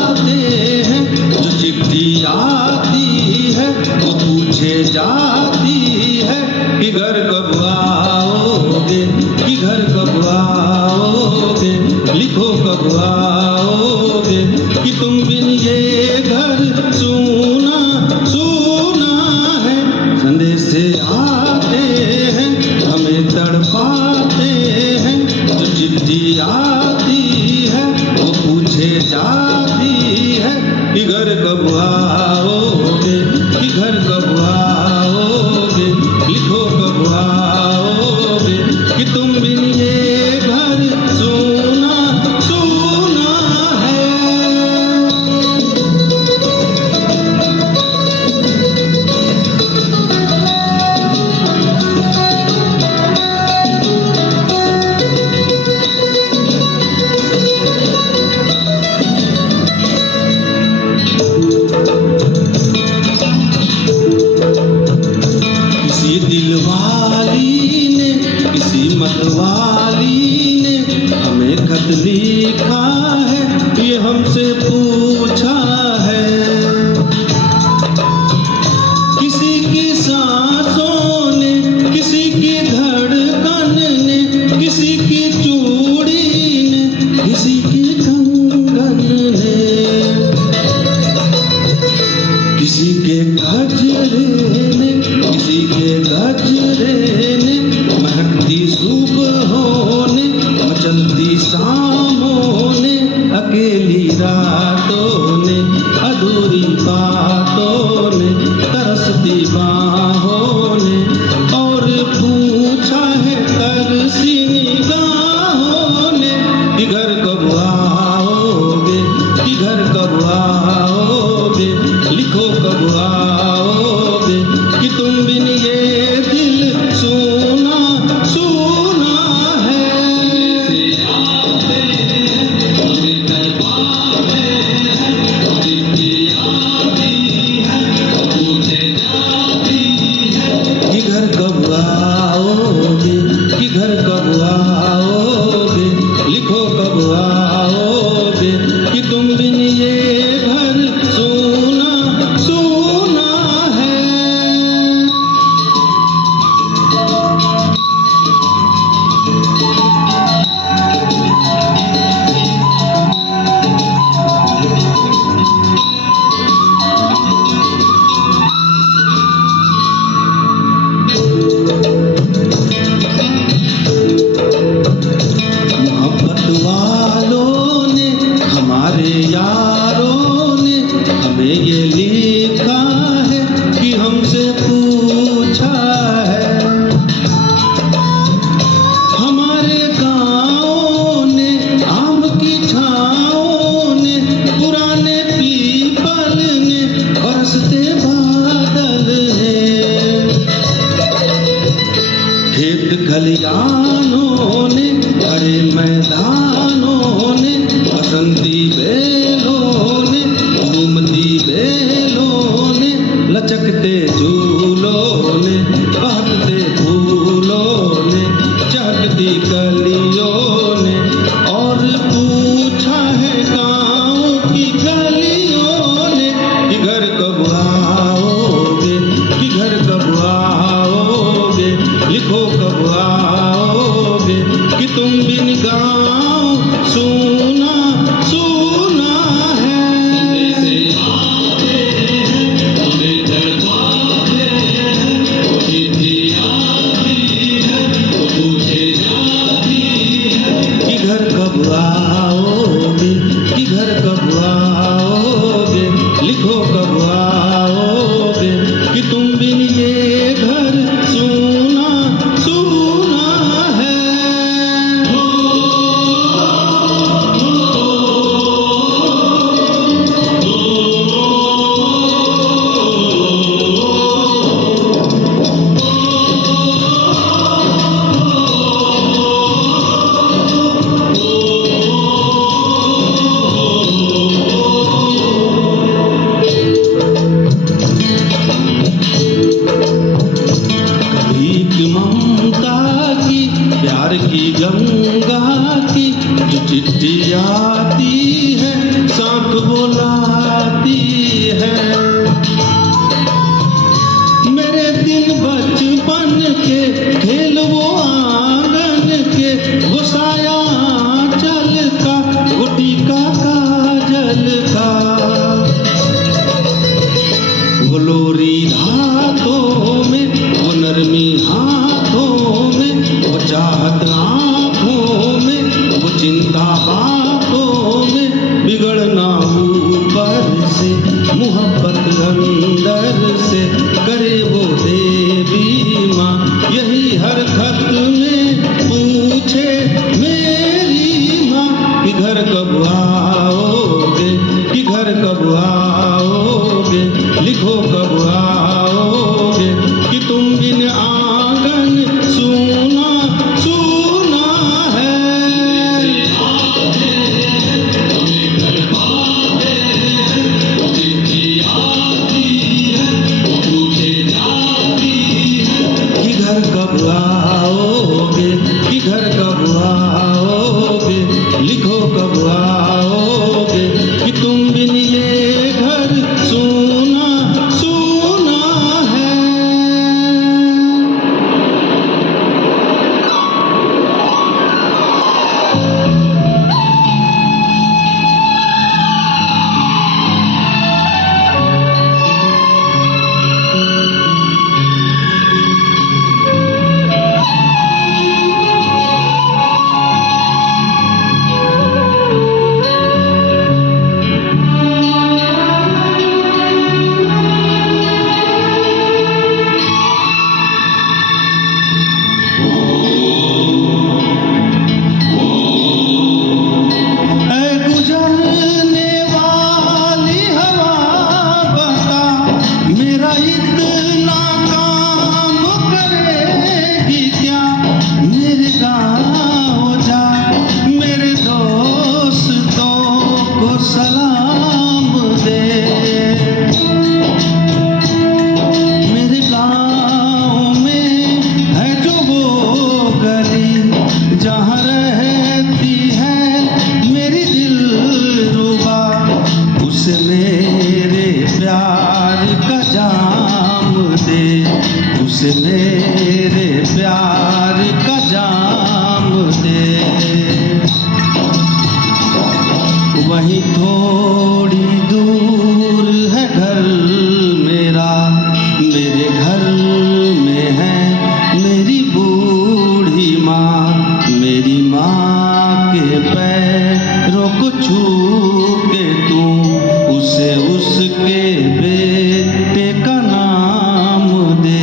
आते हैं, जो चिट्ठी आती है वो पूछे जाती है कि घर कब आओगे, कि घर कब आओगे, लिखो कब आओगे, कि तुम बिन ये घर सूना सूना है। संदेश आते हैं हमें तड़पाते हैं, जो चिट्ठी आती है वो पूछे जाती है कि घर कब आओगे, कि घर कब आओगे, लिखो कब आओगे, कि तुम बिन ये घर सूना सूना है। किसी दिलवाली ने, किसी मतवाली ने हमें खत लिखा है, ये हमसे पूछा है। किसी की सांसों ने, किसी की धड़कन ने, किसी की चूड़ी ने, किसी की कंगन ने, किसी के गजरे ने, किसी के गजरे ने, महकती सुबहों ने, मचलती शामों ने, अकेली रातों ने, अधूरी बातों ने, तरसती बाहों ने, और पूछा है तरसी निगाहों ने कि घर कब आओगे, कि घर कब आओगे, लिखो कब आओगे, कि तुम बिन ये दिल सूना सूना है। कि घर कब आओगे, कि घर कब आओगे, लिखो कब आओगे, कि तुम बिन ये घर सूना सूना है। मोहब्बत वालों ने, हमारे यारों ने हमें ये लिखा है कि हमसे पूछा है। हमारे गाँवों ने, आम की छाओं ने, पुराने पीपल ने, बरसते बादल ने, खेत खलियानों ने, हरे मैदानों ने, बसंती बेलों ने, घूमती बेलों बुलाती है। मेरे दिन बचपन के खेल वो आंगन के, वो साया चल का, वो टीका काजल का, वो लोरी हाथों में, वो नरमी हाथों में, वो चाहत आँखों में, वो चिंता बातों में, बिगड़ना ऊपर से, मोहब्बत अंदर से, करे वो देवी माँ। यही हर खत में पूछे मेरी माँ कि घर कब आओगे, कि घर कब आओगे, लिखो कब आओगे, कि तुम बिन आंगन सूना सूना है। कि घर कब आओगे, कि घर कब आओगे, लिखो कब आओगे, कि तुम बिन ये घर सूना सूना है। उसे मेरे प्यार का जाम दे। वहीं थोड़ी दूर है घर मेरा, मेरे घर में है मेरी बूढ़ी माँ। मेरी माँ के पैरों को छू के तू उसे उसके बेटे का नाम दे।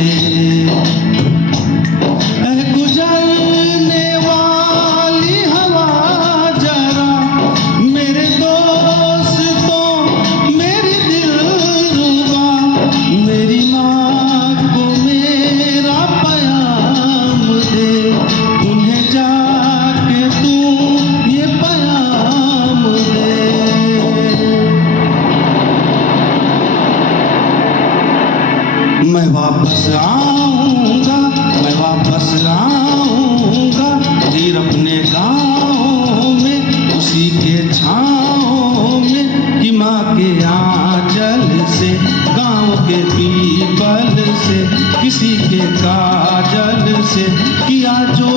गुजरने वाली हवा जरा मेरे दोस्तों, मेरी दिलरुबा, मेरी माँ को मेरा प्याम दे। उन्हें जाके तू ये प्याम दे। मैं वापस आऊँगा, मैं वापस आऊँगा, फिर अपने गाँव में उसी के छाँव में, कि माँ के आंचल से, गाँव के पीपल से, किसी के काजल से किया जो